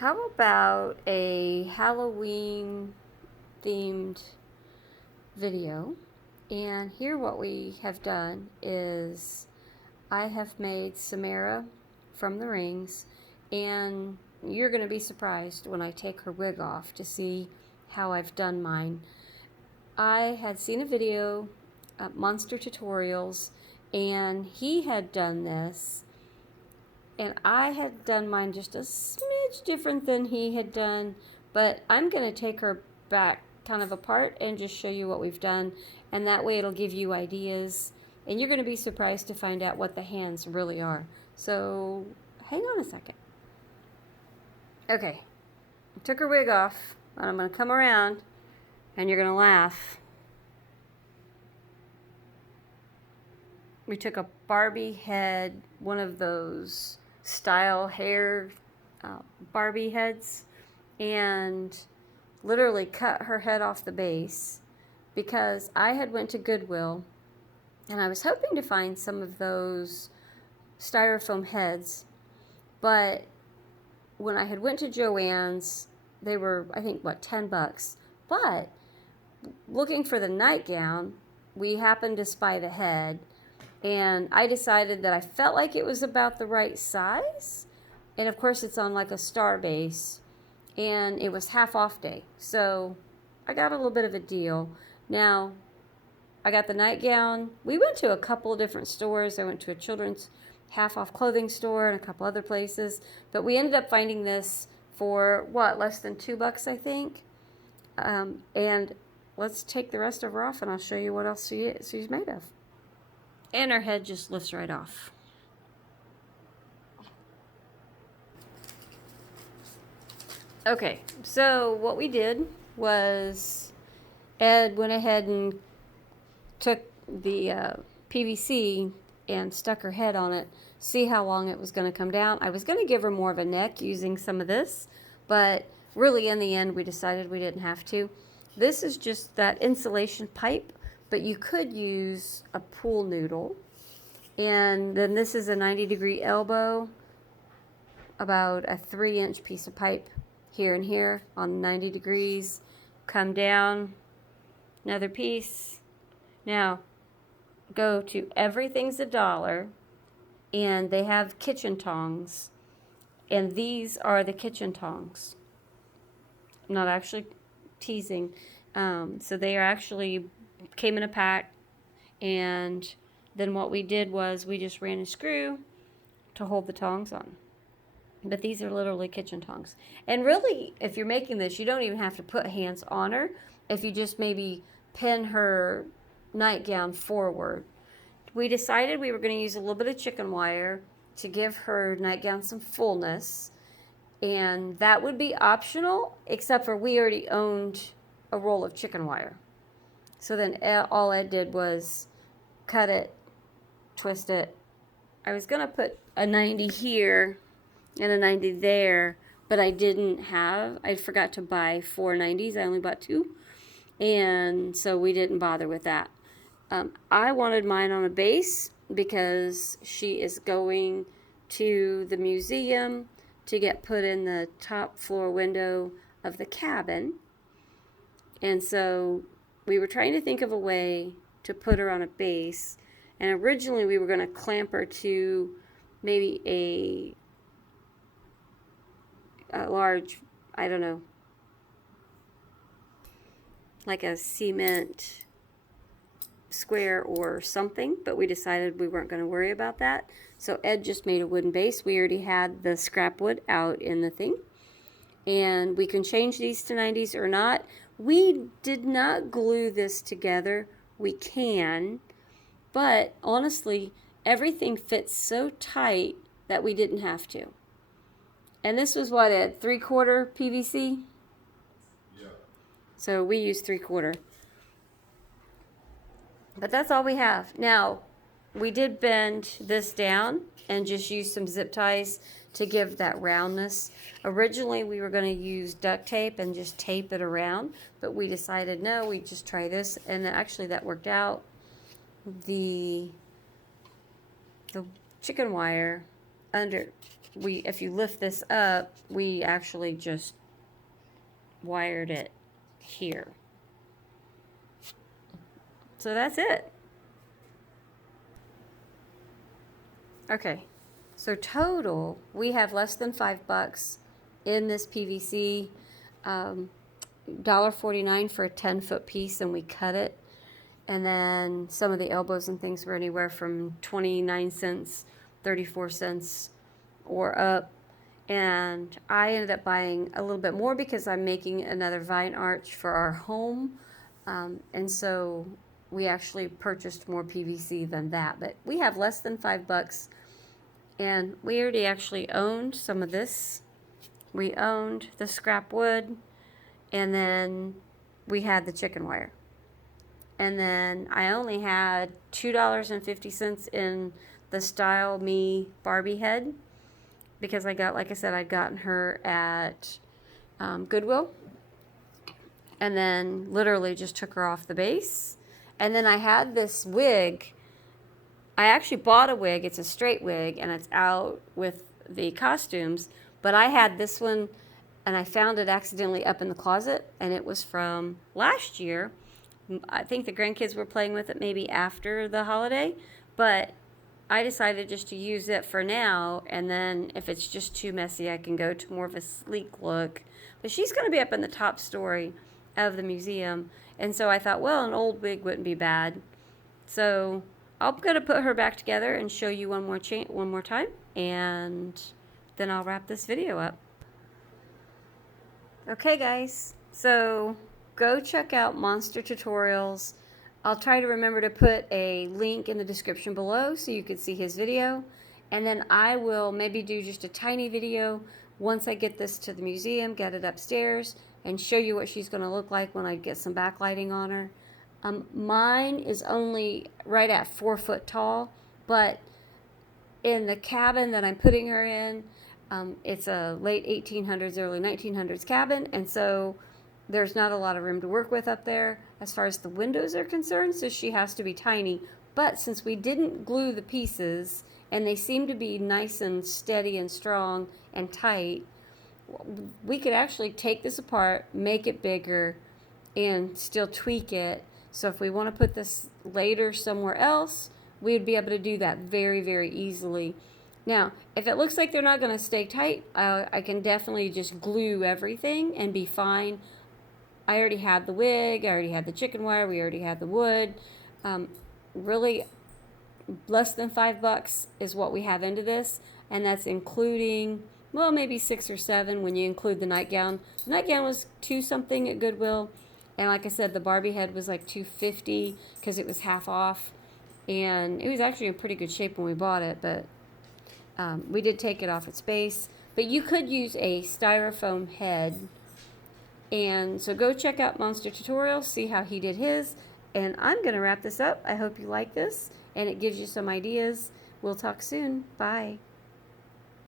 How about a Halloween themed video? And here what we have done is I have made Samara from the rings, and you're going to be surprised when I take her wig off to see how I've done mine. I had seen a video, Monster Tutorials, and he had done this, and I had done mine just a smidge different than he had done, but I'm going to take her back kind of apart and just show you what we've done, and that way it'll give you ideas, and you're going to be surprised to find out what the hands really are. So hang on a second. Okay, I took her wig off, and I'm going to come around, and you're going to laugh. We took a Barbie head, one of those style hair Barbie heads, and literally cut her head off the base because I had went to Goodwill and I was hoping to find some of those styrofoam heads, but when I had went to Joann's, they were, I think, what, $10. But looking for the nightgown, we happened to spy the head, and I decided that I felt like it was about the right size. And of course, it's on like a star base, and it was half off day. So I got a little bit of a deal. Now, I got the nightgown. We went to a couple of different stores. I went to a children's half off clothing store and a couple other places. But we ended up finding this for what, less than $2, I think. And let's take the rest of her off and I'll show you what else she's made of. And her head just lifts right off. Okay, so what we did was Ed went ahead and took the PVC and stuck her head on it, see how long it was going to come down. I was going to give her more of a neck using some of this, but really in the end we decided we didn't have to. This is just that insulation pipe, but you could use a pool noodle. And then this is a 90-degree elbow, about a 3-inch piece of pipe here and here on 90 degrees. Come down, another piece. Now, go to Everything's a Dollar, and they have kitchen tongs, and these are the kitchen tongs. I'm not actually teasing. So they are actually came in a pack, and then what we did was we just ran a screw to hold the tongs on. But these are literally kitchen tongs. And really, if you're making this, you don't even have to put hands on her. If you just maybe pin her nightgown forward. We decided we were going to use a little bit of chicken wire to give her nightgown some fullness. And that would be optional, except for we already owned a roll of chicken wire. So then all Ed did was cut it, twist it. I was going to put a 90 here and a 90 there, but I forgot to buy 4 90s. I only bought 2. And so we didn't bother with that. I wanted mine on a base because she is going to the museum to get put in the top floor window of the cabin. And so we were trying to think of a way to put her on a base. And originally we were going to clamp her to maybe a large, I don't know, like a cement square or something, but we decided we weren't going to worry about that. So Ed just made a wooden base. We already had the scrap wood out in the thing, and we can change these to 90s or not. We did not glue this together. We can, but honestly, everything fits so tight that we didn't have to. And this was what, Ed, 3/4 PVC? Yeah. So we use 3/4. But that's all we have. Now, we did bend this down and just use some zip ties to give that roundness. Originally, we were going to use duct tape and just tape it around, but we decided no, we just try this, and actually that worked out. The chicken wire under if you lift this up, we actually just wired it here. So that's it. Okay, so total, we have less than $5 in this PVC, $1.49 for a 10-foot piece, and we cut it. And then some of the elbows and things were anywhere from 29 cents, 34 cents, or up. And I ended up buying a little bit more because I'm making another vine arch for our home. And so we actually purchased more PVC than that. But we have less than $5. And we already actually owned some of this. We owned the scrap wood. And then we had the chicken wire. And then I only had $2.50 in the Style Me Barbie head. Because I got, like I said, I'd gotten her at Goodwill. And then literally just took her off the base. And then I had this wig. I actually bought a wig. It's a straight wig, and it's out with the costumes. But I had this one, and I found it accidentally up in the closet, and it was from last year. I think the grandkids were playing with it maybe after the holiday, but I decided just to use it for now, and then if it's just too messy, I can go to more of a sleek look. But she's going to be up in the top story of the museum, and so I thought, well, an old wig wouldn't be bad. So I'm going to put her back together and show you one more time, and then I'll wrap this video up. Okay, guys, so go check out Monster Tutorials. I'll try to remember to put a link in the description below so you can see his video. And then I will maybe do just a tiny video once I get this to the museum, get it upstairs, and show you what she's going to look like when I get some backlighting on her. Mine is only right at 4 foot tall, but in the cabin that I'm putting her in, it's a late 1800s, early 1900s cabin, and so there's not a lot of room to work with up there as far as the windows are concerned, so she has to be tiny. But since we didn't glue the pieces, and they seem to be nice and steady and strong and tight, we could actually take this apart, make it bigger, and still tweak it. So if we want to put this later somewhere else, we would be able to do that very, very easily. Now, if it looks like they're not going to stay tight, I can definitely just glue everything and be fine. I already had the wig, I already had the chicken wire, we already had the wood. Really, less than $5 is what we have into this, and that's including, well, maybe 6 or 7 when you include the nightgown. The nightgown was $2 something at Goodwill, and like I said, the Barbie head was like $2.50 because it was half off, and it was actually in pretty good shape when we bought it, but we did take it off its base. But you could use a styrofoam head. And so go check out Monster Tutorials, see how he did his. And I'm going to wrap this up. I hope you like this and it gives you some ideas. We'll talk soon. Bye.